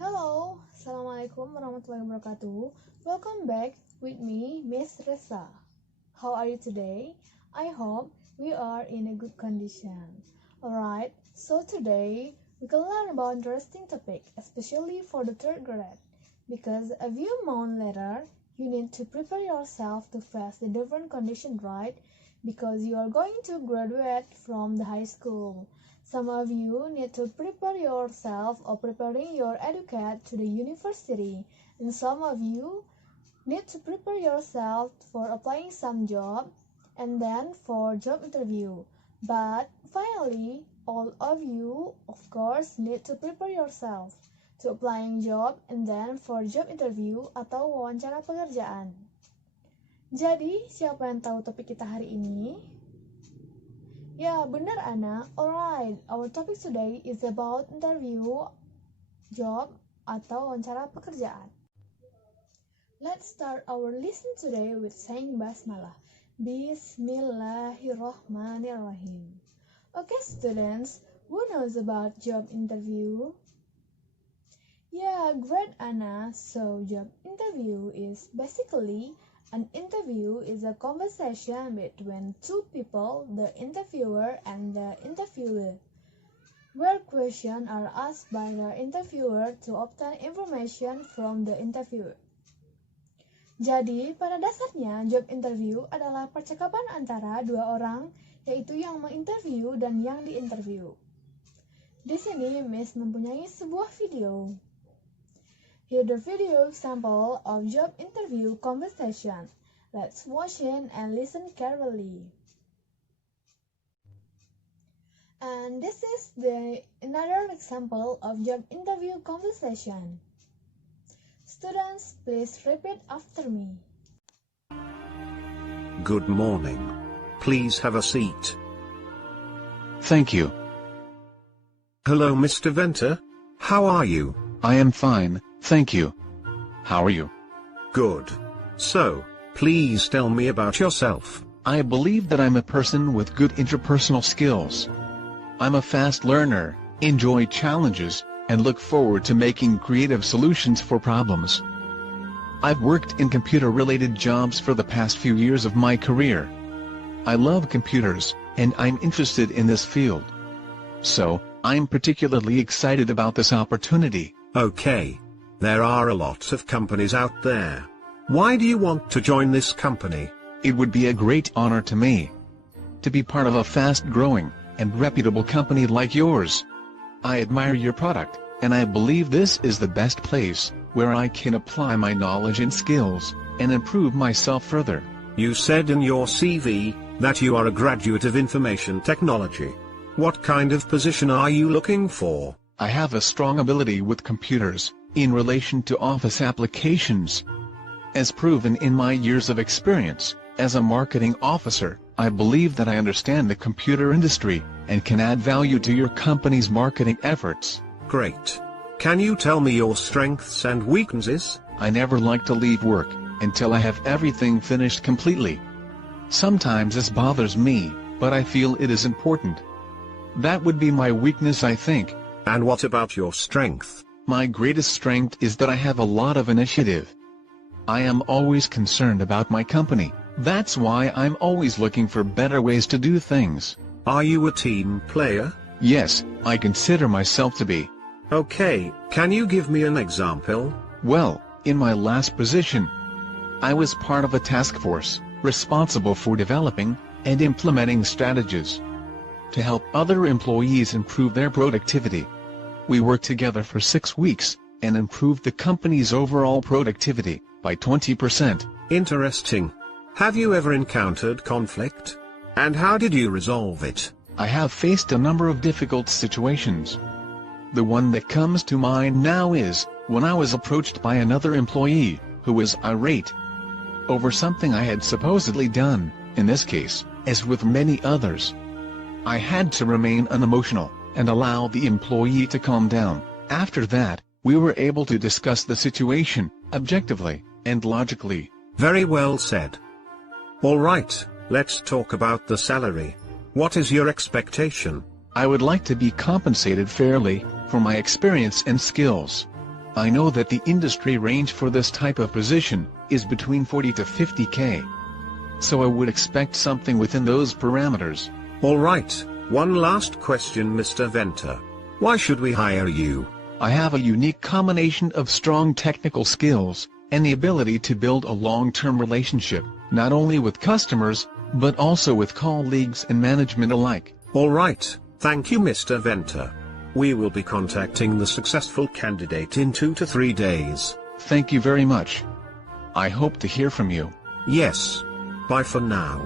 Hello, Assalamualaikum warahmatullahi wabarakatuh. Welcome back with me, Miss Reza. How are you today? I hope we are in a good condition. Alright, so today we can learn about interesting topic, especially for the third grade. Because a few months later, you need to prepare yourself to face the different condition, right? Because you are going to graduate from the high school. Some of you need to prepare yourself or preparing your educate to the university, and some of you need to prepare yourself for applying some job and then for job interview. But finally, all of you, of course, need to prepare yourself to applying job and then for job interview atau wawancara pekerjaan. Jadi, siapa yang tahu topik kita hari ini? Ya, benar Ana. Alright, our topic today is about interview job atau wawancara pekerjaan. Let's start our lesson today with saying basmalah. Bismillahirrahmanirrahim. Okay, students, who knows about job interview? Yeah, great Anna. So, job interview is basically an interview is a conversation between two people, the interviewer and the interviewee, where questions are asked by the interviewer to obtain information from the interviewer. Jadi, pada dasarnya, job interview adalah percakapan antara dua orang, yaitu yang menginterview dan yang diinterview. Di sini, Miss mempunyai sebuah video. Here the video example of job interview conversation. Let's watch it and listen carefully. And this is another example of job interview conversation. Students, please repeat after me. Good morning. Please have a seat. Thank you. Hello, Mr. Venter. How are you? I am fine, thank you. How are you? Good. So, please tell me about yourself. I believe that I'm a person with good interpersonal skills. I'm a fast learner, enjoy challenges, and look forward to making creative solutions for problems. I've worked in computer-related jobs for the past few years of my career. I love computers, and I'm interested in this field. So, I'm particularly excited about this opportunity. Okay. There are a lot of companies out there. Why do you want to join this company? It would be a great honor to me to be part of a fast-growing and reputable company like yours. I admire your product, and I believe this is the best place where I can apply my knowledge and skills and improve myself further. You said in your CV that you are a graduate of information technology. What kind of position are you looking for? I have a strong ability with computers, in relation to office applications. As proven in my years of experience, as a marketing officer, I believe that I understand the computer industry, and can add value to your company's marketing efforts. Great. Can you tell me your strengths and weaknesses? I never like to leave work until I have everything finished completely. Sometimes this bothers me, but I feel it is important. That would be my weakness, I think. And what about your strength? My greatest strength is that I have a lot of initiative. I am always concerned about my company. That's why I'm always looking for better ways to do things. Are you a team player? Yes, I consider myself to be. Okay, can you give me an example? Well, in my last position, I was part of a task force, responsible for developing and implementing strategies to help other employees improve their productivity. We worked together for 6 weeks, and improved the company's overall productivity by 20%. Interesting. Have you ever encountered conflict? And how did you resolve it? I have faced a number of difficult situations. The one that comes to mind now is, when I was approached by another employee, who was irate over something I had supposedly done. In this case, as with many others, I had to remain unemotional, and allow the employee to calm down. After that, we were able to discuss the situation, objectively, and logically. Very well said. Alright, let's talk about the salary. What is your expectation? I would like to be compensated fairly for my experience and skills. I know that the industry range for this type of position is between 40 to 50K. So I would expect something within those parameters. Alright, one last question, Mr. Venter. Why should we hire you? I have a unique combination of strong technical skills, and the ability to build a long-term relationship, not only with customers, but also with colleagues and management alike. Alright, thank you, Mr. Venter. We will be contacting the successful candidate in 2 to 3 days. Thank you very much. I hope to hear from you. Yes. Bye for now.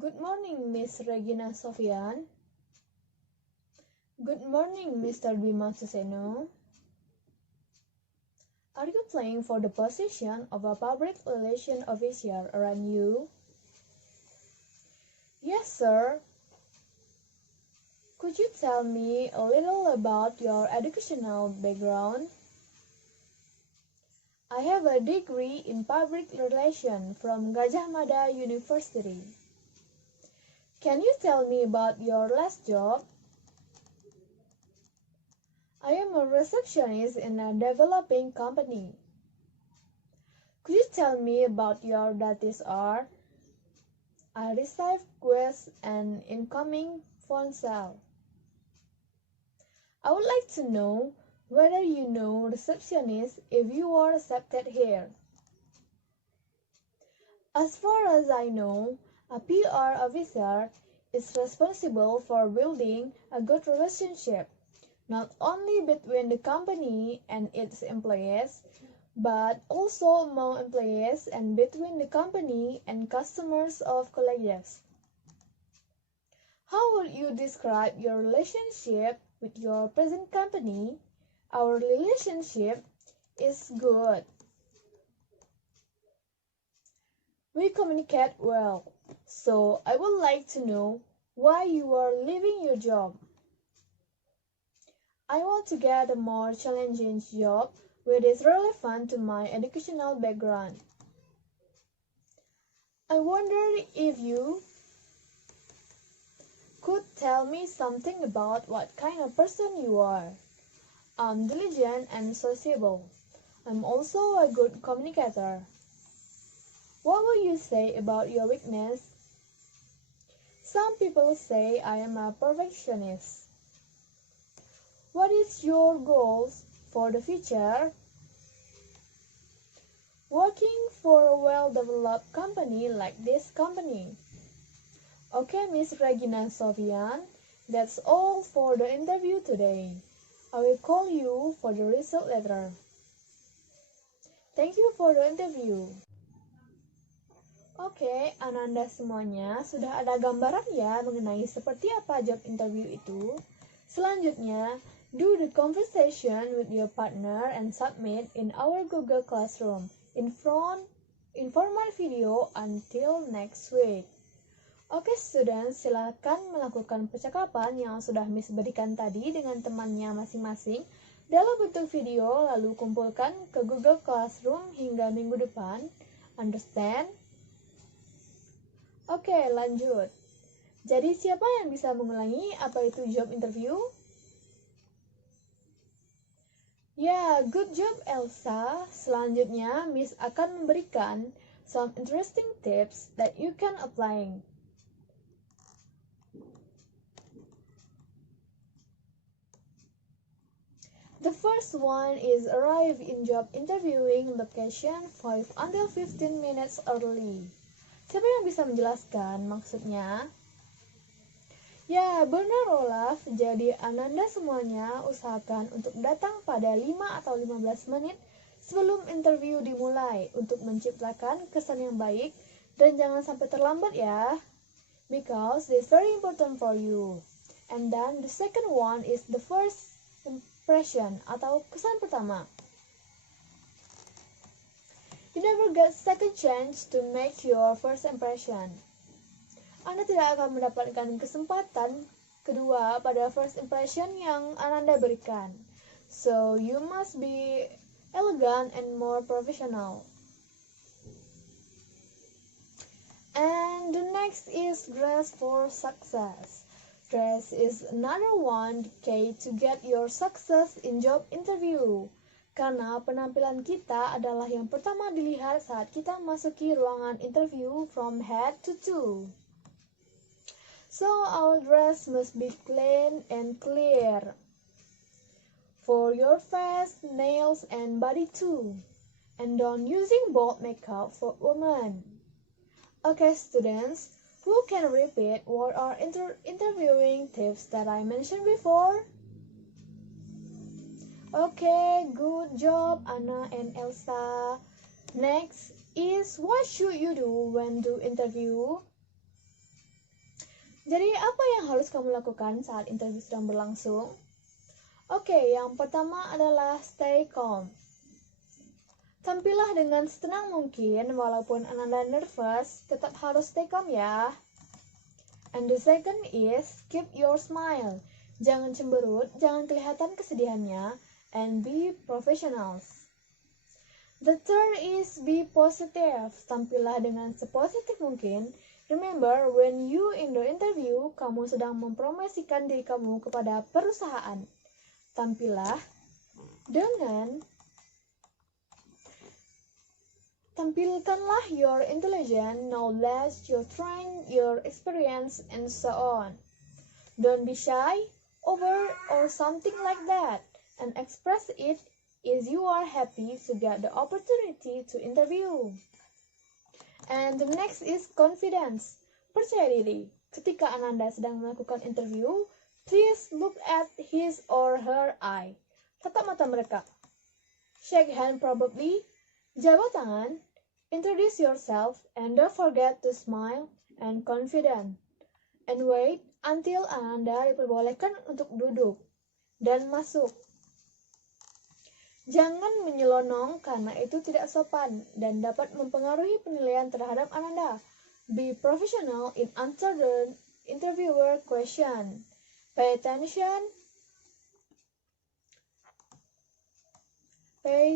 Good morning, Miss Regina Sofian. Good morning, Mr. Bima Suseno. Are you applying for the position of a public relations officer around you? Yes, sir. Could you tell me a little about your educational background? I have a degree in public relations from Gajah Mada University. Can you tell me about your last job? I am a receptionist in a developing company. Could you tell me about your duties are? I receive requests and incoming phone call. I would like to know whether you know receptionist if you are accepted here. As far as I know, a PR officer is responsible for building a good relationship, not only between the company and its employees, but also among employees and between the company and customers of colleges. How would you describe your relationship with your present company? Our relationship is good. We communicate well, so I would like to know why you are leaving your job. I want to get a more challenging job which is relevant to my educational background. I wonder if you could tell me something about what kind of person you are. I'm diligent and sociable. I'm also a good communicator. What would you say about your weakness? Some people say I am a perfectionist. What is your goals for the future? Working for a well-developed company like this company. Okay, Miss Regina Sofian, that's all for the interview today. I will call you for the result later. Thank you for the interview. Oke, Ananda semuanya, sudah ada gambaran ya mengenai seperti apa job interview itu? Selanjutnya, do the conversation with your partner and submit in our Google Classroom informal video until next week. Oke, students, silakan melakukan percakapan yang sudah Miss berikan tadi dengan temannya masing-masing dalam bentuk video, lalu kumpulkan ke Google Classroom hingga minggu depan. Understand? Oke, lanjut. Jadi siapa yang bisa mengulangi apa itu job interview? Ya, good job Elsa. Selanjutnya, Miss akan memberikan some interesting tips that you can apply. The first one is arrive in job interviewing location 5 until 15 minutes early. Siapa yang bisa menjelaskan maksudnya? Ya, benar Olaf. Jadi Ananda semuanya usahakan untuk datang pada 5 atau 15 menit sebelum interview dimulai untuk menciptakan kesan yang baik dan jangan sampai terlambat ya. Because this is very important for you. And then the second one is the first impression atau kesan pertama. You never get second chance to make your first impression. Anda tidak akan mendapatkan kesempatan kedua pada first impression yang Ananda berikan. So, you must be elegant elegan and more professional. And the next is dress for success. Dress is another one key to get your success in job interview. Karena penampilan kita adalah yang pertama dilihat saat kita masuki ruangan interview from head to toe. So our dress must be clean and clear for your face, nails, and body too. And don't using bold makeup for women. Okay, students, who can repeat what are interviewing tips that I mentioned before? Okay, good job, Anna and Elsa. Next is what should you do when do interview? Jadi apa yang harus kamu lakukan saat interview sedang berlangsung? Oke, yang pertama adalah stay calm. Tampillah dengan setenang mungkin, walaupun Ananda nervous, tetap harus stay calm ya. And the second is, keep your smile. Jangan cemberut, jangan kelihatan kesedihannya, and be professionals. The third is, be positive. Tampillah dengan sepositif mungkin. Remember, when you in the interview, kamu sedang mempromosikan diri kamu kepada perusahaan. Tampilkanlah your intelligence, knowledge, your strength, your experience, and so on. Don't be shy, over, or something like that, and express it as you are happy to get the opportunity to interview. And the next is confidence. Percaya diri. Ketika Ananda sedang melakukan interview, please look at his or her eye. Tatap mata mereka. Shake hand probably. Jabat tangan. Introduce yourself and don't forget to smile and confident. And wait until Ananda diperbolehkan untuk duduk dan masuk. Jangan menyelonong karena itu tidak sopan dan dapat mempengaruhi penilaian terhadap Ananda. Be professional in answer the interviewer question. Pay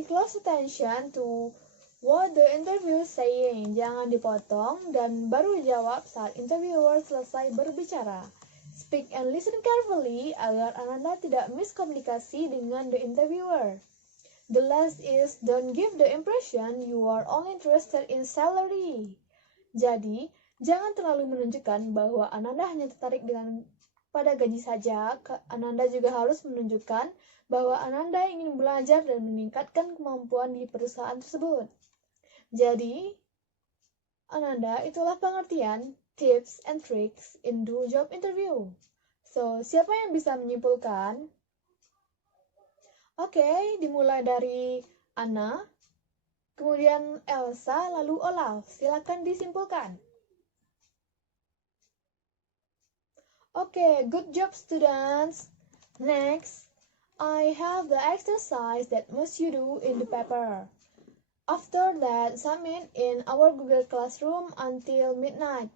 close attention to what the interviewer is saying. Jangan dipotong dan baru jawab saat interviewer selesai berbicara. Speak and listen carefully agar Ananda tidak miskomunikasi dengan the interviewer. The last is, don't give the impression you are only interested in salary. Jadi, jangan terlalu menunjukkan bahwa Ananda hanya tertarik pada gaji saja. Ananda juga harus menunjukkan bahwa Ananda ingin belajar dan meningkatkan kemampuan di perusahaan tersebut. Jadi, Ananda, itulah pengertian tips and tricks in do job interview. So, siapa yang bisa menyimpulkan? Oke, dimulai dari Anna, kemudian Elsa, lalu Olaf. Silakan disimpulkan. Oke, good job students. Next, I have the exercise that must you do in the paper. After that, submit in our Google Classroom until midnight.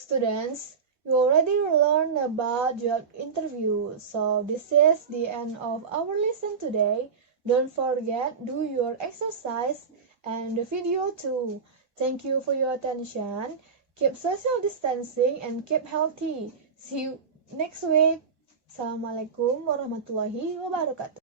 Students, you already learned about job interview, so this is the end of our lesson today. Don't forget, do your exercise and the video too. Thank you for your attention. Keep social distancing and keep healthy. See you next week. Assalamualaikum warahmatullahi wabarakatuh.